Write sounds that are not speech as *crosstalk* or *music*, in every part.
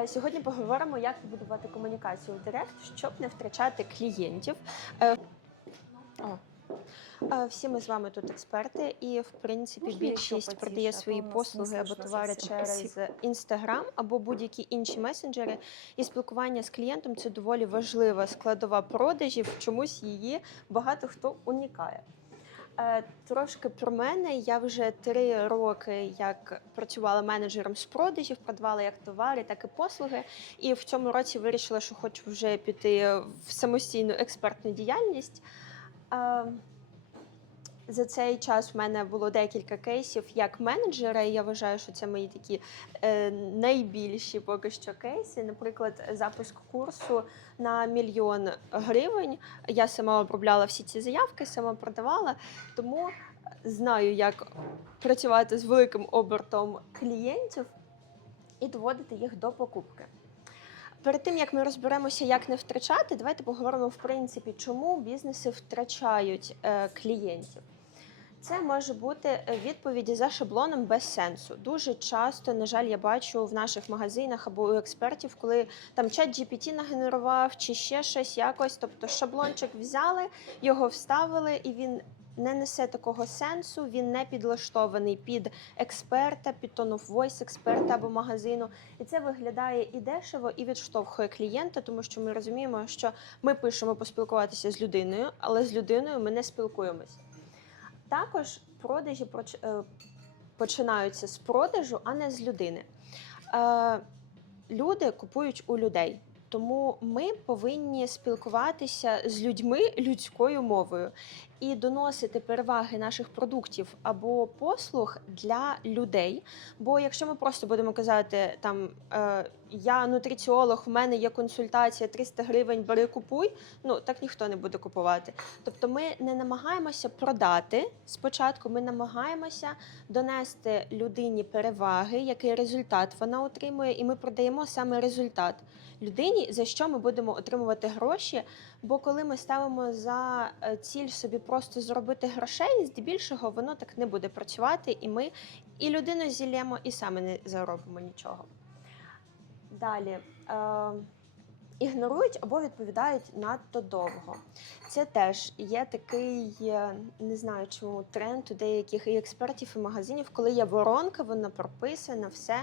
Е, Сьогодні поговоримо, як побудувати комунікацію в Директ, щоб не втрачати клієнтів. Е. Е, Всі ми з вами тут експерти, і в принципі більшість продає свої послуги або товари через інстаграм або будь-які інші месенджери. І спілкування з клієнтом це доволі важлива складова продажів. Чомусь її багато хто унікає. Е, Трошки про мене. Я вже три роки як працювала менеджером з продажів, продавала як товари, так і послуги. І в цьому році вирішила, що хочу вже піти в самостійну експертну діяльність. За цей час в мене було декілька кейсів як менеджера, і я вважаю, що це мої такі е, найбільші поки що кейси. Наприклад, запуск курсу на мільйон гривень. Я сама обробляла всі ці заявки, сама продавала, тому знаю, як працювати з великим обертом клієнтів і доводити їх до покупки. Перед тим як ми розберемося, як не втрачати, давайте поговоримо в принципі, чому бізнеси втрачають е, клієнтів. Це може бути е, відповіді за шаблоном без сенсу. Дуже часто, на жаль, я бачу в наших магазинах або у експертів, коли там чат GPT нагенерував чи ще щось якось. Тобто шаблончик взяли, його вставили, і він не несе такого сенсу, він не підлаштований під експерта, під tone voice експерта або магазину. І це виглядає і дешево, і відштовхує клієнта, тому що ми розуміємо, що ми пишемо поспілкуватися з людиною, але з людиною ми не спілкуємось. Також продажі е, починаються з продажу, а не з людини. Е, Люди купують у людей. Тому ми повинні спілкуватися з людьми людською мовою і доносити переваги наших продуктів або послуг для людей. Бо якщо ми просто будемо казати, там е, я нутриціолог, в мене є консультація 300 гривень, бери купуй. Ну так ніхто не буде купувати. Тобто, ми не намагаємося продати спочатку. Ми намагаємося донести людині переваги, який результат вона отримує, і ми продаємо саме результат людині, за що ми будемо отримувати гроші. Бо коли ми ставимо за е, ціль собі просто зробити грошей, здебільшого воно так не буде працювати, і ми і людину зілємо, і саме не заробимо нічого. Далі. Е, Ігнорують або відповідають надто довго. Це теж є такий, е, не знаю чому, тренд у деяких і експертів і магазинів, коли є воронка, вона прописана, все.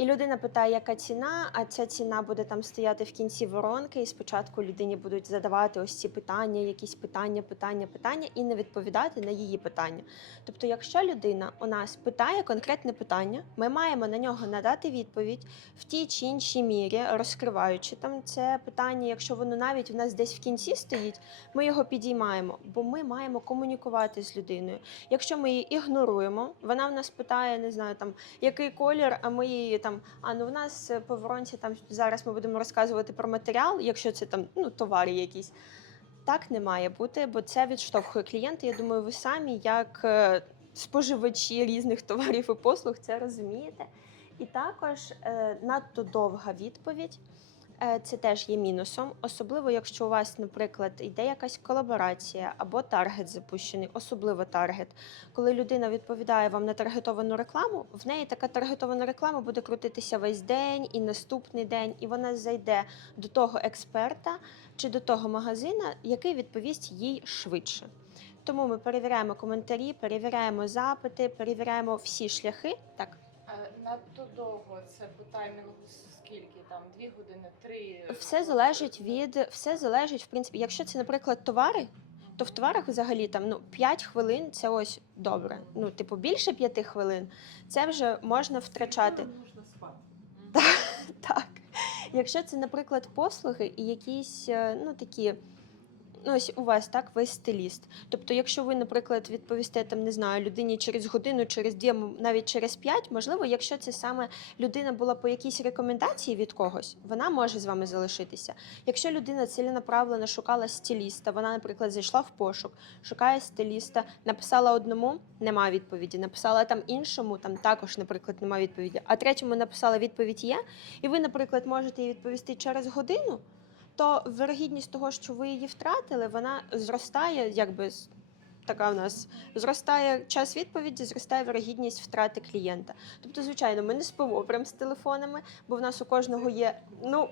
І людина питає, яка ціна, а ця ціна буде там стояти в кінці воронки, і спочатку людині будуть задавати ось ці питання, якісь питання, питання, питання, і не відповідати на її питання. Тобто, якщо людина у нас питає конкретне питання, ми маємо на нього надати відповідь в тій чи іншій мірі, розкриваючи там це питання, якщо воно навіть в нас десь в кінці стоїть, ми його підіймаємо, бо ми маємо комунікувати з людиною. Якщо ми її ігноруємо, вона в нас питає, не знаю, там який колір, а ми її там, а ну в нас е, по воронці там зараз ми будемо розказувати про матеріал, якщо це там ну, товари якісь. Так не має бути, бо це відштовхує клієнта. Я думаю, ви самі, як е, споживачі різних товарів і послуг, це розумієте. І також е, надто довга відповідь. Е, Це теж є мінусом, особливо якщо у вас, наприклад, йде якась колаборація або таргет запущений, особливо таргет. Коли людина відповідає вам на таргетовану рекламу, в неї така таргетована реклама буде крутитися весь день і наступний день, і вона зайде до того експерта чи до того магазина, який відповість їй швидше. Тому ми перевіряємо коментарі, перевіряємо запити, перевіряємо всі шляхи. Так. Е, Надто довго це по таймінгу там? Дві години, три. Все залежить від все залежить, в принципі, якщо це, наприклад, товари, то в товарах взагалі там ну 5 хвилин це ось добре. Ну, типу, більше 5 хвилин це вже можна втрачати. Можна спати. *laughs* Так. Якщо це, наприклад, послуги і якісь е, ну такі. Ну, ось у вас так, ви стиліст. Тобто, якщо ви, наприклад, відповісте там, не знаю, людині через годину, через дві, навіть через п'ять, можливо, якщо це саме людина була по якійсь рекомендації від когось, вона може з вами залишитися. Якщо людина ціленаправлено шукала стиліста, вона, наприклад, зайшла в пошук, шукає стиліста, написала одному, нема відповіді, написала там іншому, там також, наприклад, нема відповіді, а третьому написала відповідь є, і ви, наприклад, можете їй відповісти через годину то вирогідність того, що ви її втратили, вона зростає якби з- така в нас зростає час відповіді, зростає вирогідність втрати клієнта. Тобто, звичайно, ми не спимо прям з телефонами, бо в нас у кожного є. Ну,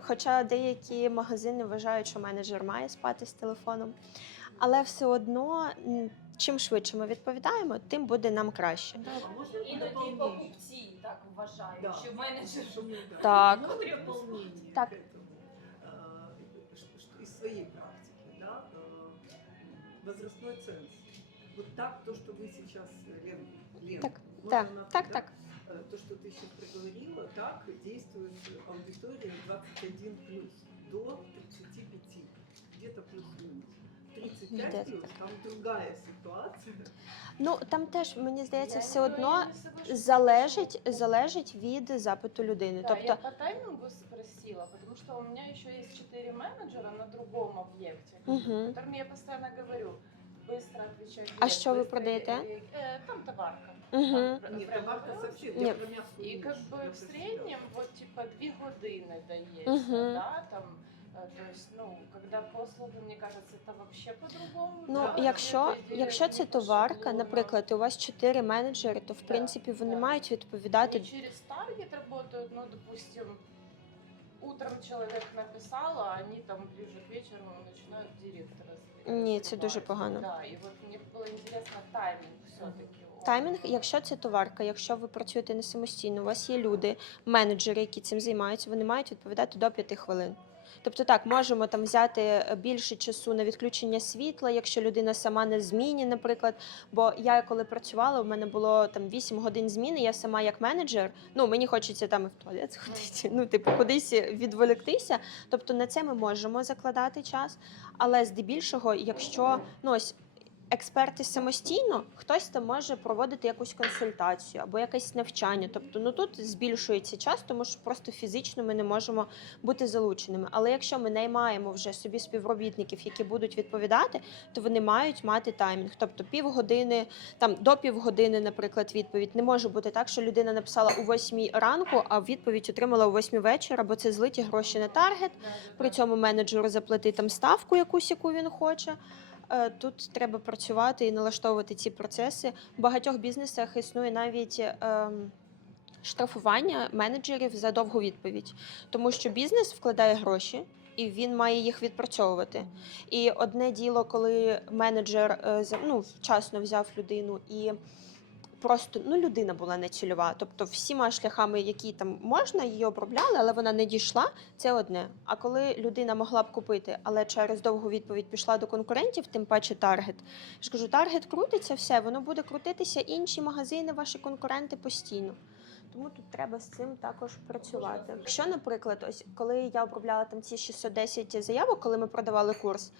хоча деякі магазини вважають, що менеджер має спати з телефоном. Але все одно, чим швидше ми відповідаємо, тим буде нам краще. Можна Іноді покупці так вважають, Да. що менеджер. Так. Так. Своей практики, да, а, возрастной ценз. Вот так, то, что вы сейчас, Лен, Лен, Так, Так, на ты, так, да? так. Э, То, что ты сейчас проговорила, так действует аудитория 21 плюс до 35, где-то плюс-минус. 35 Где-то плюс, там другая ситуация. Ну там теж мені здається, Я все не- одно я не соглашусь. залежить, залежить від запиту людини. Да, Тобто, я по таймингу спросила, потому что у меня еще есть четыре менеджера на другом объекте, Мгм. которым я постоянно говорю, быстро отвечай. А Глеб, що ви быстро, продаєте? э, э, Там товарка. Мгм. Там пр- Нет, прям товарка продавалась. совсем, Нет. я про мясо И не как вижу, бы я в про себя. среднем вот типа две годины дається, Мгм. да, там, э, то есть, ну, когда послуги, мне кажется, это вообще по-другому. Ну, да, якщо, это йде якщо це не по товарка, шаблону. наприклад, у вас чотири менеджери, то в Да, принципі вони да. мають відповідати. Они через таргет работают, ну, допустим, утром человек написал, а они там ближе к вечеру начинают директора з- Ні, це дуже заливати. погано. Да, и вот мне было интересно тайминг все-таки. Таймінг, якщо це товарка, якщо ви працюєте не самостійно, у вас є люди, менеджери, які цим займаються, вони мають відповідати до 5 хвилин. Тобто так, можемо там взяти е, більше часу на відключення світла, якщо людина сама на зміні, наприклад. Бо я коли працювала, у мене було там 8 годин зміни, я сама як менеджер, ну мені хочеться там і в туалет сходити, ну типу кудись відволіктися. Тобто на це ми можемо закладати час. Але здебільшого, якщо ну ось експерти самостійно, хтось там може проводити якусь консультацію або якесь навчання. Тобто, ну тут збільшується час, тому що просто фізично ми не можемо бути залученими. Але якщо ми наймаємо вже собі співробітників, які будуть відповідати, то вони мають мати таймінг. Тобто півгодини, там до півгодини, наприклад, відповідь. Не може бути так, що людина написала у 8 ранку, а відповідь отримала у 8 вечора, бо це злиті гроші на таргет. При цьому менеджеру заплати там ставку, якусь яку він хоче. Е, Тут треба працювати і налаштовувати ці процеси. В багатьох бізнесах існує навіть ем, штрафування менеджерів за довгу відповідь, тому що бізнес вкладає гроші. І він має їх відпрацьовувати. І одне діло, коли менеджер е, ну, вчасно взяв людину і просто ну, людина була не цільова. Тобто всіма шляхами, які там можна, її обробляли, але вона не дійшла. Це одне. А коли людина могла б купити, але через довгу відповідь пішла до конкурентів, тим паче таргет. Я ж кажу, таргет крутиться, все, воно буде крутитися інші магазини, ваші конкуренти постійно. Тому тут треба з цим також працювати. Якщо, наприклад, ось коли я обробляла там ці 610 заявок, коли ми продавали курс.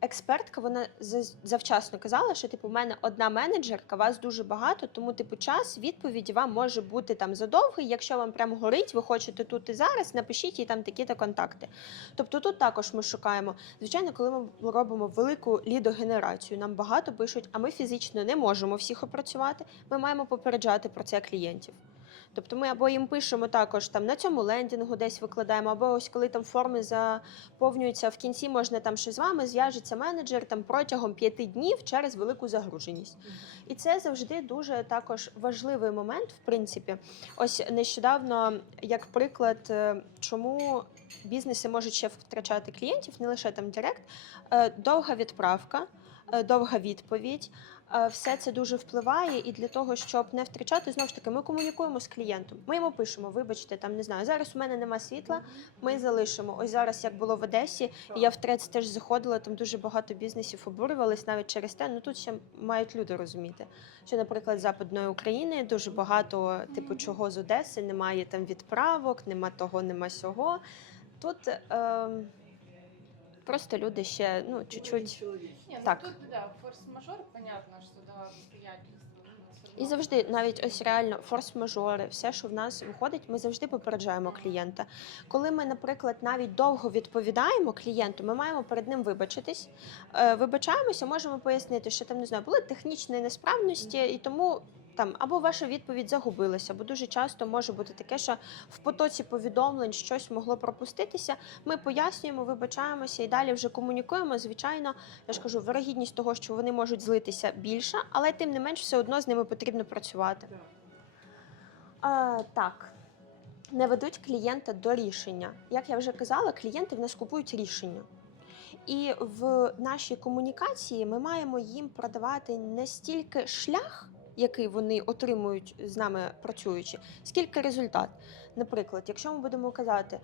Експертка вона завчасно казала, що типу, у мене одна менеджерка, вас дуже багато, тому типу час відповіді вам може бути там задовгий. Якщо вам прямо горить, ви хочете тут і зараз, напишіть їй там такі-то контакти. Тобто тут також ми шукаємо. Звичайно, коли ми робимо велику лідогенерацію, нам багато пишуть, а ми фізично не можемо всіх опрацювати. Ми маємо попереджати про це клієнтів. Тобто ми або їм пишемо також там на цьому лендінгу десь викладаємо, або ось коли там форми заповнюються в кінці, можна там що з вами зв'яжеться менеджер там протягом п'яти днів через велику загруженість. І це завжди дуже також важливий момент, в принципі. Ось нещодавно, як приклад, е, чому бізнеси можуть ще втрачати клієнтів, не лише там Директ, е, довга відправка, е, довга відповідь. Е, Все це дуже впливає, і для того, щоб не втрачати, знову ж таки, ми комунікуємо з клієнтом. Ми йому пишемо: вибачте, там не знаю, зараз у мене нема світла. Ми залишимо. Ось зараз, як було в Одесі, я в трец теж заходила. Там дуже багато бізнесів обурювались навіть через те. Ну тут ще мають люди розуміти, що, наприклад, западної України дуже багато, типу, чого з Одеси, немає там відправок, нема того, нема сього. Тут е, просто люди ще ну чуть-чуть. Человечный. Не, ну тут, да, форс-мажор, понятно, что, да, обстоятельства. ну, І завжди, навіть ось реально форс-мажори, все, що в нас виходить, ми завжди попереджаємо клієнта. Коли ми, наприклад, навіть довго відповідаємо клієнту, ми маємо перед ним вибачитись. Е, Вибачаємося, можемо пояснити, що там не знаю, були технічні несправності, і тому там або ваша відповідь загубилася, бо дуже часто може бути таке, що в потоці повідомлень щось могло пропуститися. Ми пояснюємо, вибачаємося і далі вже комунікуємо. Звичайно, я ж кажу, вирогідність того, що вони можуть злитися більша, але тим не менш, все одно з ними потрібно працювати. А, так. Не ведуть клієнта до рішення. Як я вже казала, клієнти в нас купують рішення. І в нашій комунікації ми маємо їм продавати не стільки шлях, який вони отримують з нами працюючи, скільки результат. Наприклад, якщо ми будемо казати.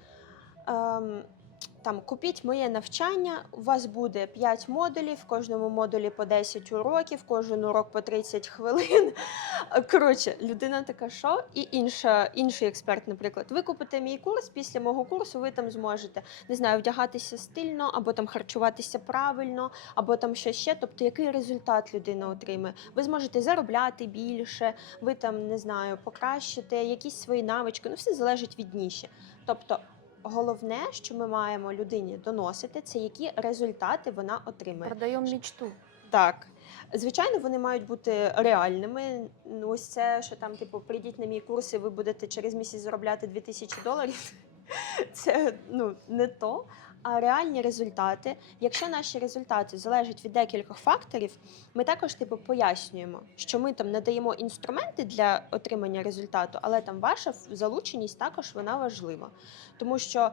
Там купіть моє навчання, у вас буде 5 модулів, в кожному модулі по 10 уроків, кожен урок по 30 хвилин. *laughs* Коротше, людина така, що і інша, інший експерт, наприклад, ви купите мій курс, після мого курсу ви там зможете не знаю, вдягатися стильно, або там харчуватися правильно, або там щось ще. Тобто, який результат людина отримає? Ви зможете заробляти більше, ви там не знаю, покращите якісь свої навички. Ну, все залежить від ніші. Тобто. Головне, що ми маємо людині доносити, це які результати вона отримає. Продаємо мічту. Так. Звичайно, вони мають бути реальними. Ну, ось це, що там, типу, прийдіть на мій курс, і ви будете через місяць заробляти 2000 доларів. *laughs* Це ну, не то. А реальні результати. Якщо наші результати залежать від декількох факторів, ми також типу пояснюємо, що ми там надаємо інструменти для отримання результату, але там ваша залученість також вона важлива. Тому що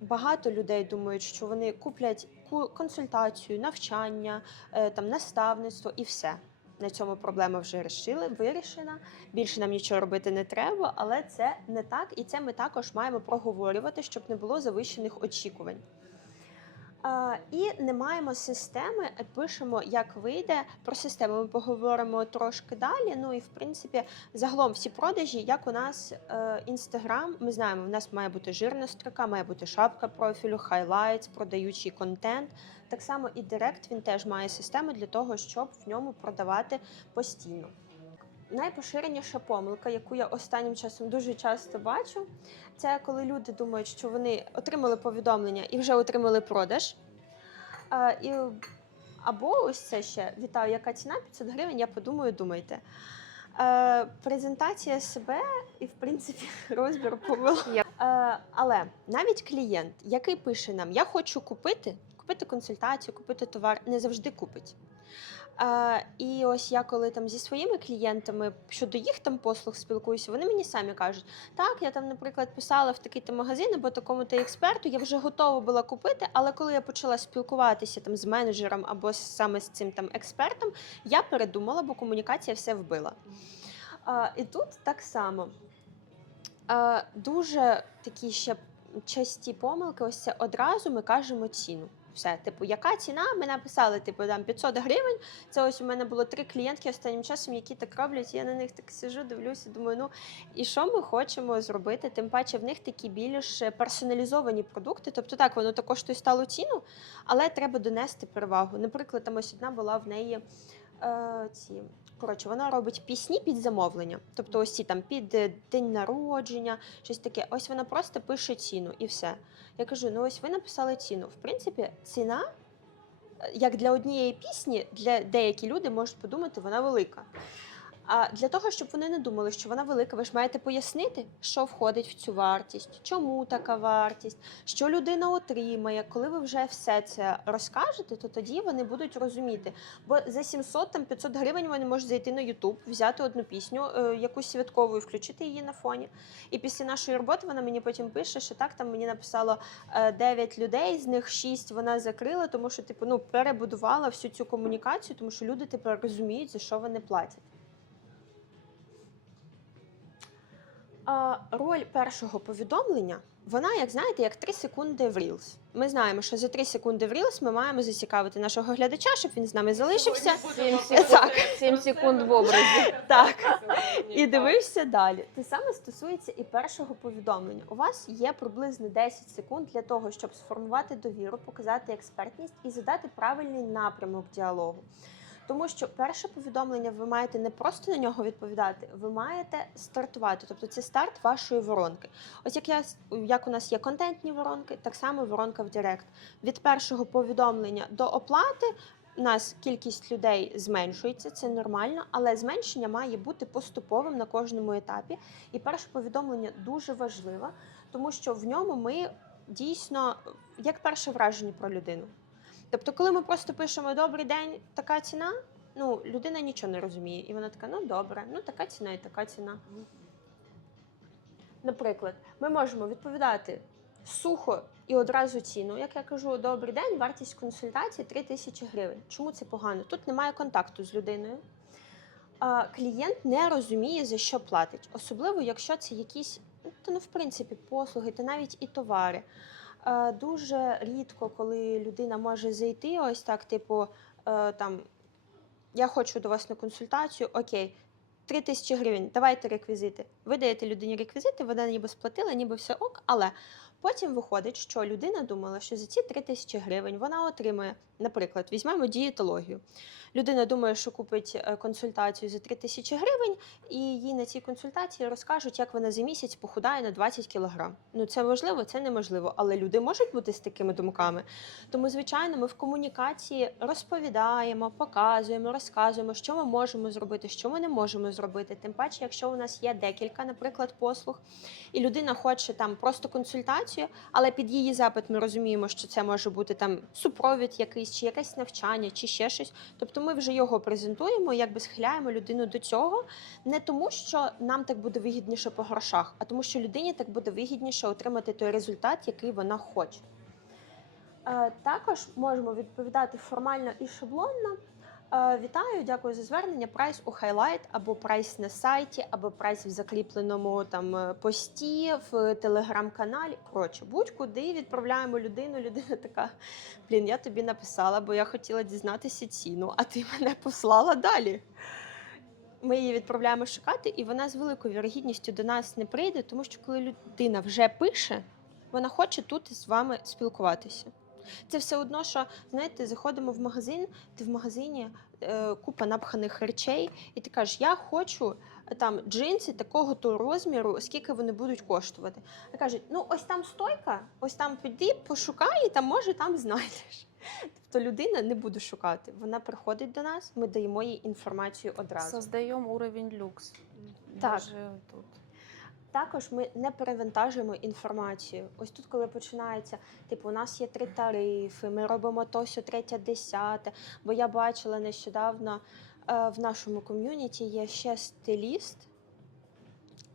багато людей думають, що вони куплять ку- консультацію, навчання, е, там наставництво і все. На цьому проблема вже рішили, вирішена. Більше нам нічого робити не треба, але це не так, і це ми також маємо проговорювати, щоб не було завищених очікувань. І не маємо системи, е, пишемо, як вийде. Про систему ми поговоримо трошки далі. Ну і в принципі, загалом всі продажі, як у нас інстаграм, ми знаємо, в нас має бути жирна строка, має бути шапка профілю, хайлайтс, продаючий контент. Так само і Директ він теж має систему для того, щоб в ньому продавати постійно. Найпоширеніша помилка, яку я останнім часом дуже часто бачу, це коли люди думають, що вони отримали повідомлення і вже отримали продаж. А, і, або ось це ще вітаю, яка ціна 500 гривень. Я подумаю, думайте. Е, презентація себе і, в принципі, *laughs* розбір помилок. Е, але навіть клієнт, який пише нам: Я хочу купити, купити консультацію, купити товар, не завжди купить. Е, і ось я коли там зі своїми клієнтами щодо їх там послуг спілкуюся, вони мені самі кажуть, так, я там, наприклад, писала в такий-то магазин або такому-то експерту, я вже готова була купити, але коли я почала спілкуватися там з менеджером або саме з цим там експертом, я передумала, бо комунікація все вбила. А, і тут так само. А, дуже такі ще часті помилки, ось це одразу ми кажемо ціну. Все, типу, яка ціна? Ми написали, типу, там 500 гривень. Це ось у мене було три клієнтки останнім часом, які так роблять. Я на них так сижу, дивлюся, думаю, ну і що ми хочемо зробити? Тим паче в них такі більш персоналізовані продукти. Тобто так, воно також той стало ціну, але треба донести перевагу. Наприклад, там ось одна була в неї е, ці. Коротше, вона робить пісні під замовлення. Тобто, ось ці там під е, день народження, щось таке. Ось вона просто пише ціну і все. Я кажу: ну ось ви написали ціну. В принципі, ціна, е, як для однієї пісні, для деякі люди можуть подумати, вона велика. А для того, щоб вони не думали, що вона велика, ви ж маєте пояснити, що входить в цю вартість, чому така вартість, що людина отримає. Коли ви вже все це розкажете, то тоді вони будуть розуміти. Бо за 700 там 500 гривень вони можуть зайти на YouTube, взяти одну пісню, е, якусь святкову, і включити її на фоні. І після нашої роботи вона мені потім пише, що так там мені написало е, 9 людей, з них 6 вона закрила, тому що типу ну перебудувала всю цю комунікацію, тому що люди тепер розуміють, за що вони платять. Роль першого повідомлення, вона, як знаєте, як 3 секунди в Reels. Ми знаємо, що за 3 секунди в Reels ми маємо зацікавити нашого глядача, щоб він з нами залишився. Сім секунд. Так. Сім секунд в образі. Так. І дивився далі. Те саме стосується і першого повідомлення. У вас є приблизно 10 секунд для того, щоб сформувати довіру, показати експертність і задати правильний напрямок діалогу. Тому що перше повідомлення ви маєте не просто на нього відповідати, ви маєте стартувати. Тобто це старт вашої воронки. Ось як я як у нас є контентні воронки, так само воронка в Директ. Від першого повідомлення до оплати у нас кількість людей зменшується, це нормально, але зменшення має бути поступовим на кожному етапі. І перше повідомлення дуже важливе, тому що в ньому ми дійсно як перше враження про людину. Тобто, коли ми просто пишемо Добрий день, така ціна, ну людина нічого не розуміє, і вона така, ну добре, ну така ціна і така ціна. Наприклад, ми можемо відповідати сухо і одразу ціну. Як я кажу, добрий день, вартість консультації 3 тисячі гривень. Чому це погано? Тут немає контакту з людиною. Клієнт не розуміє, за що платить, особливо якщо це якісь, ну, ну, в принципі, послуги, та навіть і товари. Е, Дуже рідко, коли людина може зайти, ось так, типу, е, там, я хочу до вас на консультацію, окей, 3 тисячі гривень, давайте реквізити. Ви даєте людині реквізити, вона ніби сплатила, ніби все ок, але потім виходить, що людина думала, що за ці 3 тисячі гривень вона отримує, наприклад, візьмемо дієтологію. Людина думає, що купить е, консультацію за 3 тисячі гривень, і їй на цій консультації розкажуть, як вона за місяць похудає на 20 кілограм. Ну це можливо, це неможливо, але люди можуть бути з такими думками. Тому, звичайно, ми в комунікації розповідаємо, показуємо, розказуємо, що ми можемо зробити, що ми не можемо зробити. Тим паче, якщо у нас є декілька, наприклад, послуг, і людина хоче там просто консультацію, але під її запит ми розуміємо, що це може бути там супровід якийсь, чи якесь навчання, чи ще щось. Тобто ми вже його презентуємо, якби схиляємо людину до цього, не тому, що нам так буде вигідніше по грошах, а тому, що людині так буде вигідніше отримати той результат, який вона хоче. Е, Також можемо відповідати формально і шаблонно. Е, Вітаю, дякую за звернення. Прайс у хайлайт або прайс на сайті, або прайс в закріпленому там е, пості в телеграм-каналі. Коротше, будь-куди відправляємо людину. Людина така: блін, я тобі написала, бо я хотіла дізнатися ціну, а ти мене послала далі. Ми її відправляємо шукати, і вона з великою вірогідністю до нас не прийде, тому що коли людина вже пише, вона хоче тут з вами спілкуватися. Це все одно, що знаєте, заходимо в магазин, ти в магазині е, купа напханих речей, і ти кажеш, я хочу е, там джинси такого то розміру, скільки вони будуть коштувати. А кажуть, ну ось там стойка, ось там піди, пошукай, і там може там знайдеш. Тобто людина не буде шукати. Вона приходить до нас, ми даємо їй інформацію одразу. Создаем уровень люкс. Так. Даже тут. Також ми не перевантажуємо інформацію. Ось тут, коли починається, типу, у нас є три тарифи, ми робимо то третє, десяте. Бо я бачила нещодавно е, в нашому ком'юніті є ще стиліст,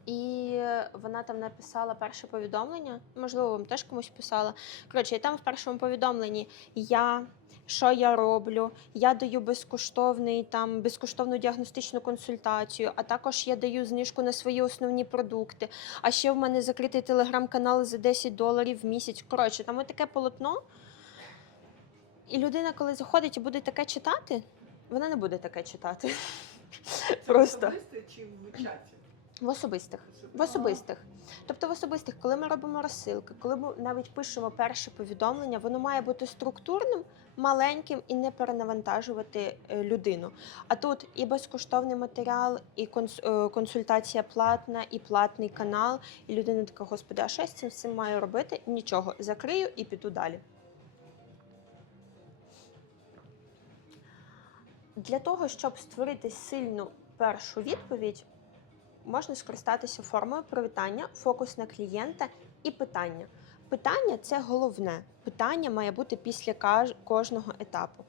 і вона там написала перше повідомлення. Можливо, вам теж комусь писала. Коротше, і там в першому повідомленні я. Що я роблю? Я даю безкоштовний там безкоштовну діагностичну консультацію, а також я даю знижку на свої основні продукти. А ще в мене закритий телеграм-канал за 10 доларів в місяць. Коротше, там таке полотно. І людина, коли заходить і буде таке читати, вона не буде таке читати. Це Просто особисто чи в чаті? в особистих. В особистих. Тобто в особистих, коли ми робимо розсилки, коли ми навіть пишемо перше повідомлення, воно має бути структурним, маленьким і не перенавантажувати е, людину. А тут і безкоштовний матеріал, і е, консультація платна, і платний канал. І людина така, господи, а що я з цим всім маю робити? Нічого, закрию і піду далі. Для того, щоб створити сильну першу відповідь, можна скористатися формою привітання, фокус на клієнта і питання. Питання це головне. Питання має бути після кожного етапу.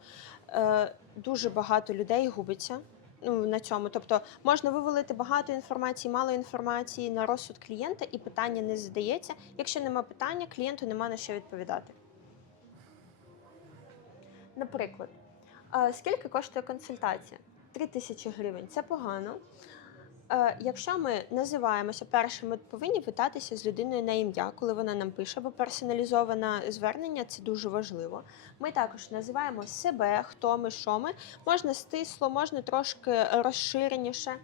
Е, дуже багато людей губиться ну, на цьому. Тобто можна вивалити багато інформації, мало інформації на розсуд клієнта, і питання не задається. Якщо нема питання, клієнту нема на що відповідати. Наприклад, скільки коштує консультація? 3 тисячі гривень. Це погано. Е, Якщо ми називаємося першим, ми повинні питатися з людиною на ім'я, коли вона нам пише, бо персоналізоване звернення це дуже важливо. Ми також називаємо себе, хто ми, що ми. Можна стисло, можна трошки розширеніше.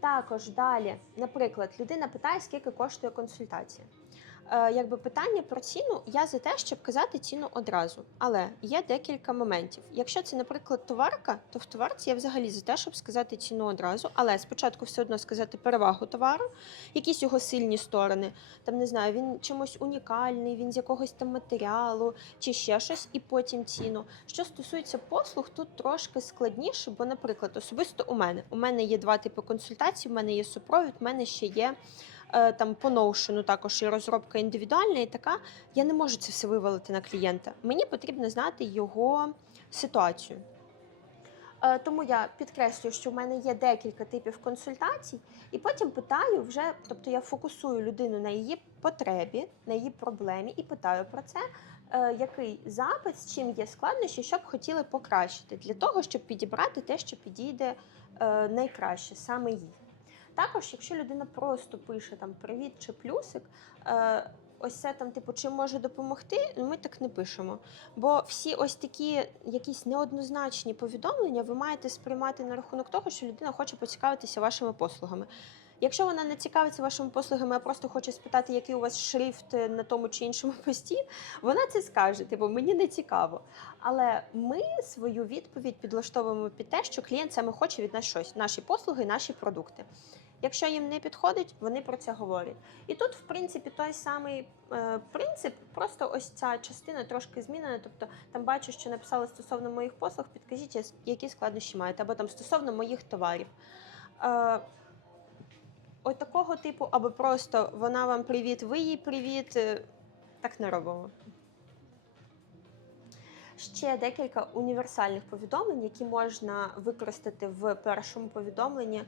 Також далі, наприклад, людина питає, скільки коштує консультація. Е, якби питання про ціну, я за те, щоб казати ціну одразу. Але є декілька моментів. Якщо це, наприклад, товарка, то в товарці я взагалі за те, щоб сказати ціну одразу. Але спочатку все одно сказати перевагу товару, якісь його сильні сторони. Там не знаю, він чимось унікальний, він з якогось там матеріалу чи ще щось, і потім ціну. Що стосується послуг, тут трошки складніше, бо, наприклад, особисто у мене у мене є два типи консультацій. У мене є супровід, у мене ще є там по ноушену також і розробка індивідуальна, і така. Я не можу це все вивалити на клієнта. Мені потрібно знати його ситуацію. Е, Тому я підкреслюю, що в мене є декілька типів консультацій, і потім питаю вже, тобто я фокусую людину на її потребі, на її проблемі, і питаю про це, е, який запит, з чим є складнощі, що б хотіли покращити, для того, щоб підібрати те, що підійде е, найкраще саме їй. Також, якщо людина просто пише там привіт чи плюсик, е, ось це там, типу, чим може допомогти, ну ми так не пишемо. Бо всі ось такі якісь неоднозначні повідомлення ви маєте сприймати на рахунок того, що людина хоче поцікавитися вашими послугами. Якщо вона не цікавиться вашими послугами, а просто хоче спитати, який у вас шрифт на тому чи іншому *laughs* пості, вона це скаже, типу, мені не цікаво. Але ми свою відповідь підлаштовуємо під те, що клієнт саме хоче від нас щось, наші послуги, наші продукти. Якщо їм не підходить, вони про це говорять. І тут, в принципі, той самий е, принцип, просто ось ця частина трошки змінена. Тобто там бачу, що написали стосовно моїх послуг, підкажіть, які складнощі маєте, або там стосовно моїх товарів. Е, Ось такого типу, або просто вона вам привіт, ви їй привіт. е, Так не робимо. Ще декілька універсальних повідомлень, які можна використати в першому повідомленні.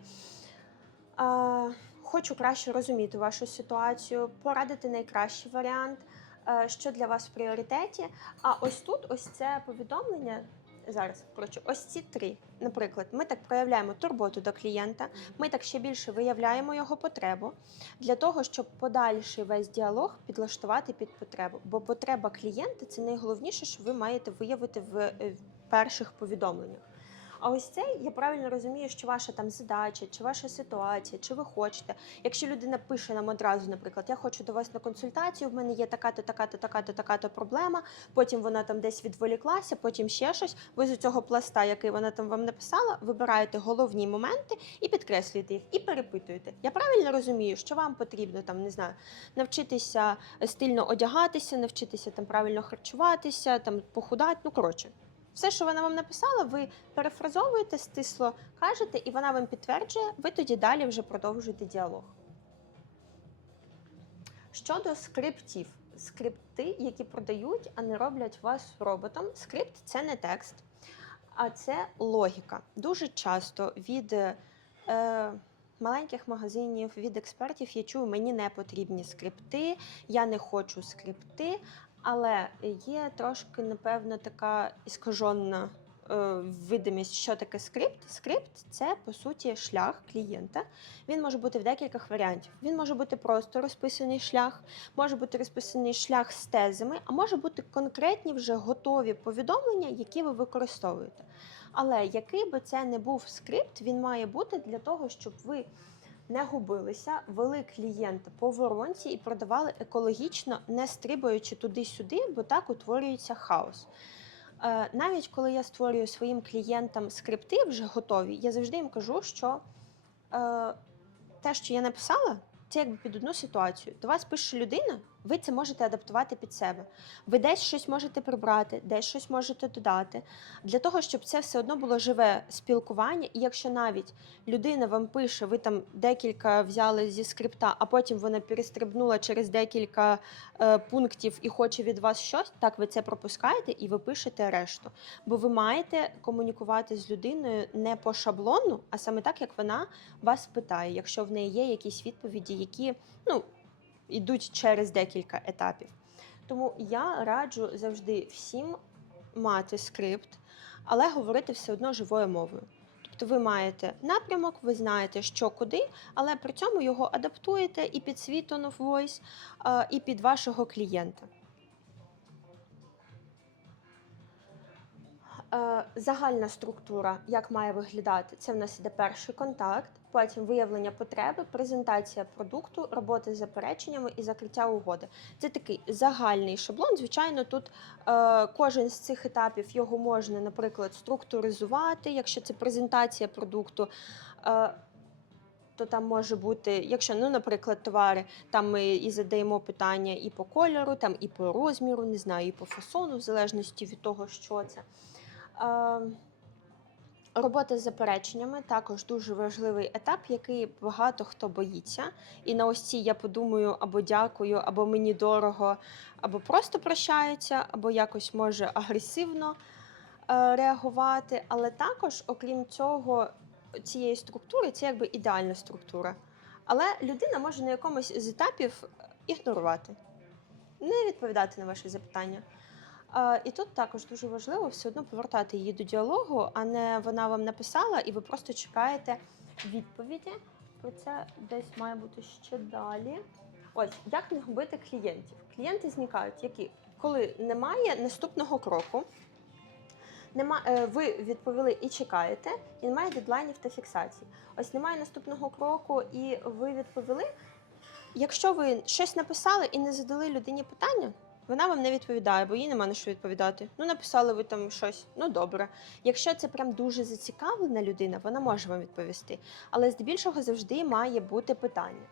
Хочу краще розуміти вашу ситуацію, порадити найкращий варіант, е, що для вас в пріоритеті. А ось тут, ось це повідомлення. Зараз коротше, ось ці три. Наприклад, ми так проявляємо турботу до клієнта, ми так ще більше виявляємо його потребу для того, щоб подальший весь діалог підлаштувати під потребу. Бо потреба клієнта це найголовніше, що ви маєте виявити в, е, перших повідомленнях. А ось це я правильно розумію, що ваша там задача, чи ваша ситуація, чи ви хочете. Якщо людина пише нам одразу, наприклад, я хочу до вас на консультацію, в мене є така-то, така-то, така-то, така-то проблема. Потім вона там десь відволіклася, потім ще щось. Ви з цього пласта, який вона там вам написала, вибираєте головні моменти і підкреслюєте їх, і перепитуєте. Я правильно розумію, що вам потрібно там, не знаю, навчитися стильно одягатися, навчитися там правильно харчуватися, там похудати. Ну коротше. Все, що вона вам написала, ви перефразовуєте, стисло кажете, і вона вам підтверджує, ви тоді далі вже продовжуєте діалог. Щодо скриптів, скрипти, які продають, а не роблять вас роботом. Скрипт це не текст, а це логіка. Дуже часто від е, маленьких магазинів, від експертів я чую, мені не потрібні скрипти, я не хочу скрипти. Але є трошки, напевно, така іскажена е, видимість, що таке скрипт. Скрипт це по суті шлях клієнта. Він може бути в декількох варіантів. Він може бути просто розписаний шлях, може бути розписаний шлях з тезами, а може бути конкретні вже готові повідомлення, які ви використовуєте. Але який би це не був скрипт, він має бути для того, щоб ви не губилися, вели клієнта по воронці і продавали екологічно, не стрибаючи туди-сюди, бо так утворюється хаос. Е, Навіть коли я створюю своїм клієнтам скрипти вже готові, я завжди їм кажу, що е, те, що я написала, це якби під одну ситуацію. До вас пише людина, ви це можете адаптувати під себе. Ви десь щось можете прибрати, десь щось можете додати. Для того, щоб це все одно було живе спілкування, і якщо навіть людина вам пише, ви там декілька взяли зі скрипта, а потім вона перестрибнула через декілька е, пунктів і хоче від вас щось, так ви це пропускаєте і ви пишете решту. Бо ви маєте комунікувати з людиною не по шаблону, а саме так, як вона вас питає, якщо в неї є якісь відповіді, які ну, йдуть через декілька етапів. Тому я раджу завжди всім мати скрипт, але говорити все одно живою мовою. Тобто ви маєте напрямок, ви знаєте, що куди, але при цьому його адаптуєте і під свій tone of voice, і під вашого клієнта. Загальна структура, як має виглядати, це в нас іде перший контакт, потім виявлення потреби, презентація продукту, роботи з запереченнями і закриття угоди. Це такий загальний шаблон. Звичайно, тут е, кожен з цих етапів його можна, наприклад, структуризувати, якщо це презентація продукту. Е, то там може бути, якщо, ну, наприклад, товари, там ми і задаємо питання і по кольору, там і по розміру, не знаю, і по фасону, в залежності від того, що це. Е, Робота з запереченнями також дуже важливий етап, який багато хто боїться. І на ось ці я подумаю або дякую, або мені дорого, або просто прощаються, або якось може агресивно е, реагувати. Але також, окрім цього, цієї структури, це якби ідеальна структура. Але людина може на якомусь з етапів ігнорувати, не відповідати на ваші запитання. І тут також дуже важливо все одно повертати її до діалогу, а не вона вам написала, і ви просто чекаєте відповіді. Про це десь має бути ще далі. Ось як не губити клієнтів. Клієнти зникають, які коли немає наступного кроку. Нема, е, ви відповіли і чекаєте, і немає дедлайнів та фіксацій. Ось немає наступного кроку, і ви відповіли. Якщо ви щось написали і не задали людині питання, вона вам не відповідає, бо їй нема на що відповідати. Ну, написали ви там щось, ну добре. Якщо це прям дуже зацікавлена людина, вона може вам відповісти. Але здебільшого завжди має бути питання.